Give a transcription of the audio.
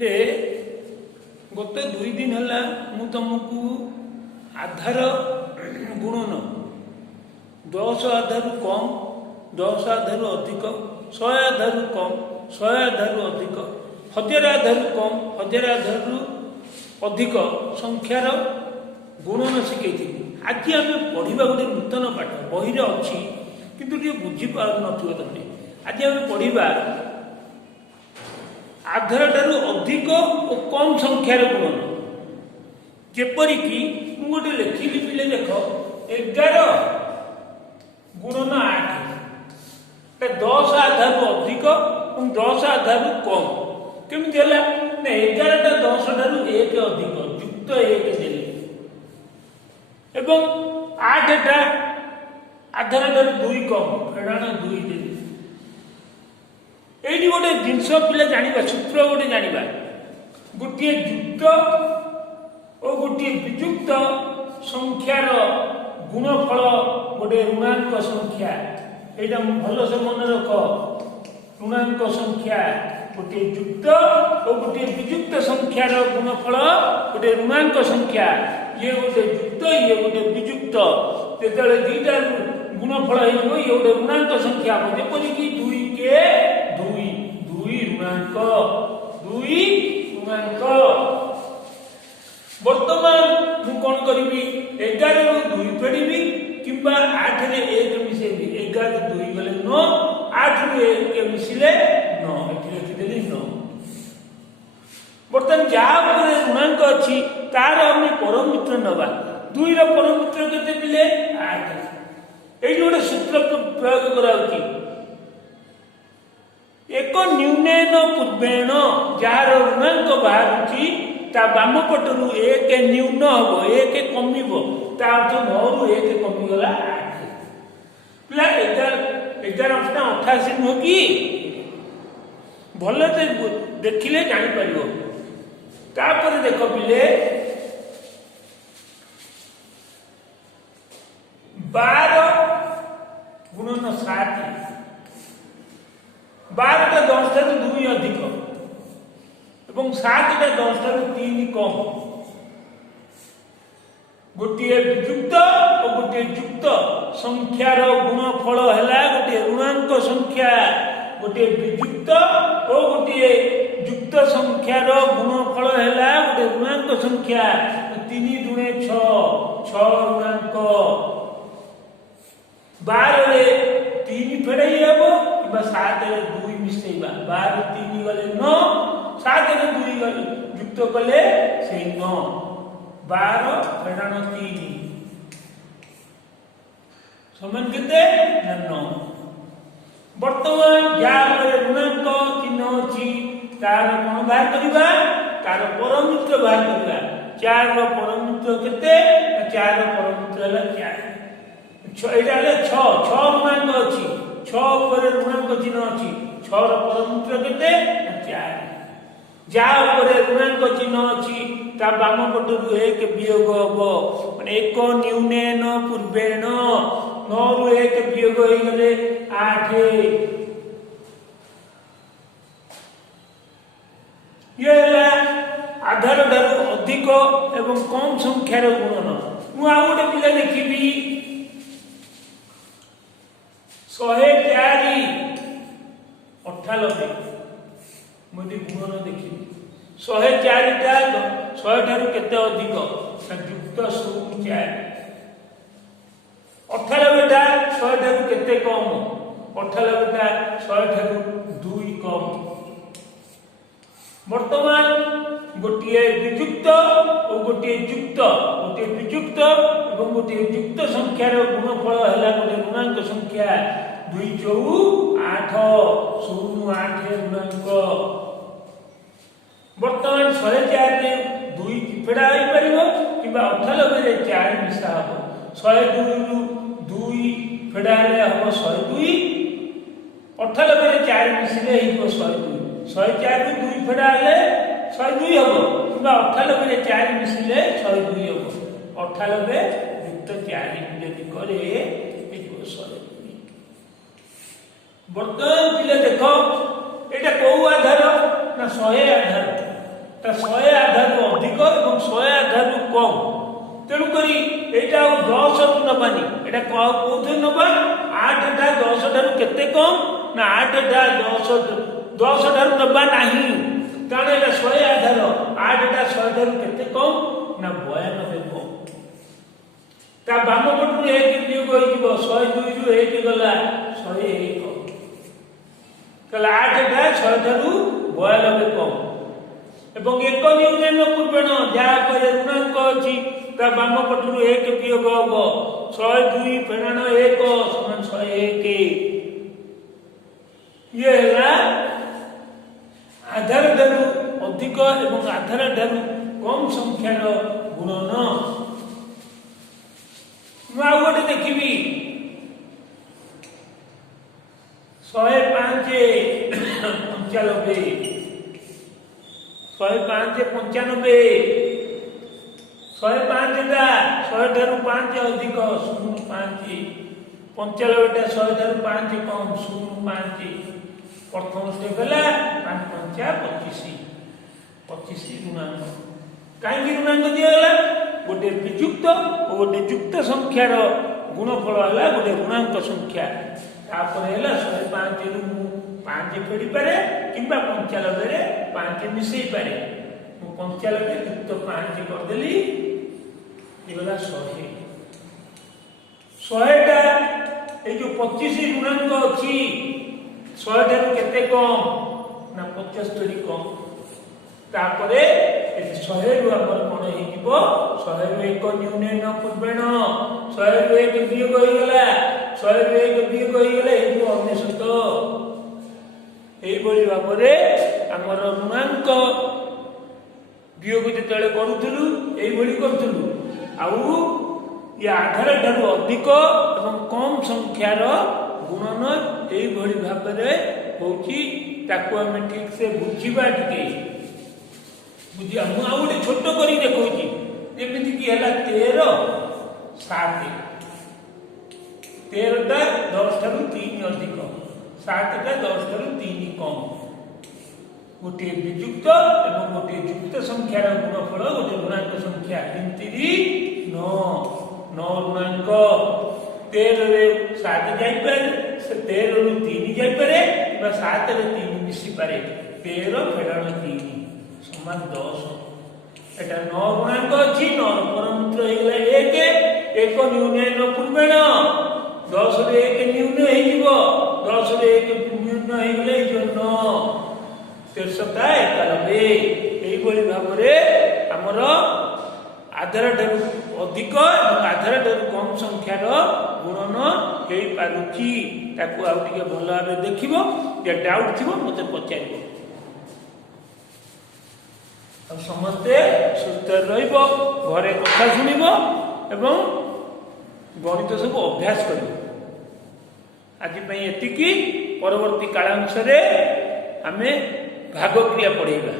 गत 2 दिन है मु तुमको आधार गुणन 10 आधार कम 10 आधार अधिक 100 आधार कम 100 आधार अधिक 1000 आधार कम 1000 आधार अधिक संख्यार गुणन शिखई आज आम पढ़ा गोटे नूतन पाठ बही अच्छी किंतु बुझीपार नथिबो तमे आज आम पढ़ा आधार ठारू अधिक और कम संख्यार गुणन जेपरिक गोटे लिखिली पिले देख 11 गुणन 8 10 आधार अधिक और 10 आधार कम केमी है 11टा 10 ठारू 1 अधिक युक्त 1 देले एवं 8टा आधार ठारू 2 कम फेड़ाण 2 देले ये गोटे जिनस पिला जाना सूत्र गोटे जाना गोटे युक्त और गोटे विजुक्त संख्यार गुणफल गोटे ऋणांक संख्या यहाँ भल से मन रख ऋणांक संख्या गोटे युक्त और गोटे विजुक्त संख्यार गुणफल गोटे ऋणांक संख्या ये गोटे युक्त ये गोटे विजुक्त जो दुईटा गुणफल हो ये गोटे ऋणांक संख्या जेपरिक 2 के 2 ऋणांक 2 ऋणांक वर्तमान मु कौन करी 11 रू 2 फेड़ी कि 8 रे 1 मिसेबी 11 2 गले 9 8 रू 1 मिसिले 9 एठी लिखिदेली 9 वर्तमान जहाँ ऋणांक अच्छी तार आम परमित्र नवा 2 रो परमित्र केते पिले 8 ये गोटे सूत्र प्रयोग करा एक न्यूनेन पूर्वेण जार ऋणांक बाहर बाम पटू 1 न्यून हम 1 कमिब ता अर्थ 9 रू 1 कमिगला 8 पिला 11 88 नुह कि भल से देखिले जापर तापर देख पिले 12 गुणन 7 12टा 10 ठारू 2 अधिक एवं 7टा 10 ठारू 3 कम गोटे विजुक्त और गोटे युक्त संख्यार गुणफल है गोटे ऋणांक संख्या गोटे विजुक्त और गोटे युक्त संख्यार गुणफल है गोटे ऋणांक संख्या 3 गुणे 6 ऋणांक 12 रे 3 फेड़ाई हम कि 7 रे 2 मिसेबा 12 3 गले 9 7 रे 2 गले युक्त कले से 9 12 फेड़ाण 3 समान केते 9 वर्तमान यार ऋणांक चिन्ह अच्छी तार कौन बाहर करवा तार परमित्र बाहर करवा 4 रो परमित्र केते 4 रो परमित्र है 4 एटा 6 ऋणांक अच्छी 6 पर ऋणांक चिन्ह अच्छी 6 रो परमित्र केते 4 जहाँ ऋणांक चिन्ह अच्छी ता बाम पटू 1 वियोग हम माने 1 न्यूनेन पूर्वेण 9 रू 1 वियोग हो गले 8 ये आधार ठारू अधिक एवं कम संख्यार गुणन मु आ गोटे पिला देखी 104 98 मुझे गुणन देखी 104टा 100 ठारू केते अधिक युक्त 0 98टा 100 ठारू केते कम 98टा 100 ठारू 2 कम वर्तमान गोटे विजुक्त और गोटे युक्त गोटे विजुक्त और गोटे युक्त संख्यार गुणफल है गोटे ऋणांक संख्या 2 4 8 0 8 ऋणांक वर्तमान 104 रे 2 फेड़ा हो पार कि 98 रे 4 मिसा हम 102 रू 2 फेड़ा हम 102 98 रे 4 मिसिले 102 104 रू 2 फेड़ा 102 हम कि 98 रे 4 मिसिले 102 हम 98 युक्त 4 यदि करे 102 वर्तमान पिले देख एटा कौ आधार ना 100 आधार ତେଣୁକରି ଏଇଟା ଆଉ 10 ରୁ ନବାନି, ଏଇଟା କୋଉଥିରେ ନବା? 8 ଟା 10 ଠାରୁ କେତେ କମ ନା 8 ଟା 10 ଠାରୁ ନବା ନାହିଁ, କାରଣ ଏଇଟା 100 ଆଧାର, 8 ଟା 100 ଠାରୁ କେତେ କମ ନା 92 କମ। ତା ବାମ ପଟରୁ 1 ବିୟୋଗ ହେଇଯିବ, 102 ରୁ 1 ଗଲା 101, ତାହେଲେ 8 ଟା 100 ଠାରୁ 92 କମ। ଏବଂ ଏକ ନ୍ୟୁଟନ ପୂର୍ବଣ ଯାହା ଉପରେ ଋଣାଙ୍କ ଅଛି ତା ବାମ ପଟରୁ 1 ବିୟୋଗ ହବ, 102 ଫେଣାଣ 1 ସମାନ 101। ଇଏ ହେଲା ଆଧାର ଠାରୁ ଅଧିକ ଏବଂ ଆଧାର ଠାରୁ କମ ସଂଖ୍ୟାର ଗୁଣନ। ମୁଁ ଆଉ ଗୋଟେ ଦେଖିବି 105 95, 105 95, 105 ଟା 100 ଠାରୁ 5 ଅଧିକ 0.5, 95 ଟା 100 ଠାରୁ 5 କମ 0.5। प्रथम स्टेप है 5 5 25, 25 ऋणांक। कहीं ऋणांक दिगला गोटे विजुक्त और गोटे युक्त संख्यार गुणफल है गोटे ऋणांक संख्या। तापर है 105 रु 5 फेड़ी पारे कि 95 रे 5 मिसई पारे। मु 95 युक्त 5 करदेली ये 100 टा ये जो 25 ऋणांक अच्छी 100 ठाରୁ କେତେ କମ ନା 75 କମ। ତାପରେ 100 ରୁ ଆମର କଣ ହେଇଯିବ 100 ରୁ 1 ନ୍ୟୁନନ ପୂର୍ବଣ 100 ରୁ 1 ବିୟୋଗ ହେଇଗଲା 100 ରୁ 1 ବିୟୋଗ ହେଇଗଲା ଏଇ 99। ଏଇଭଳି ଭାବରେ ଆମର ଋଣାଙ୍କ ବିୟୋଗ ଯେତେବେଳେ କରୁଥିଲୁ ଏଇଭଳି କରୁଥିଲୁ। ଆଉ ଏ ଆଧାର ଠାରୁ ଅଧିକ ଏବଂ କମ ସଂଖ୍ୟାର गुणन यही भाव में ठीक से बुझा टे बुझा। मुझे गोटे छोट कर देखी जमी कि 13 7 13 टा 10 ठारू 3 अधिक 7 टा 10 ठारू 3 कम। गोटे विजुक्त एवं गोटे युक्त संख्यार गुणफल गोटे ऋणांक संख्या 3 9 9 ऋणांक 13 रे 7 जाइपर से 13 रू 3 जाइपर कि 7 रे 3 मिसी पारे 13 फेडाण 3 समान 10। एटा 9 गुणांक अछि 9 परमूत्र हेगला 1 1 न्यूनन पूर्वेण 10 रे 1 न्यून हे जीवो 10 रे 1 न्यून हे गेले जो 9 13 91। एही बळी भाबरे हमर आधार ठारू अधिक और आधार ठारू कम संख्यार गुणन हो पारुची। ताकू आउ टिके भल भाव देखिबो जे डाउट थिबो मते पचारिबो। अब समस्ते सुस्थ रहिबो घरे कथा सुनिबो एवं गणित सब अभ्यास करिबो। आज पई एतिकी परवर्ती कालांश रे हमें भाग क्रिया पढ़ेगा।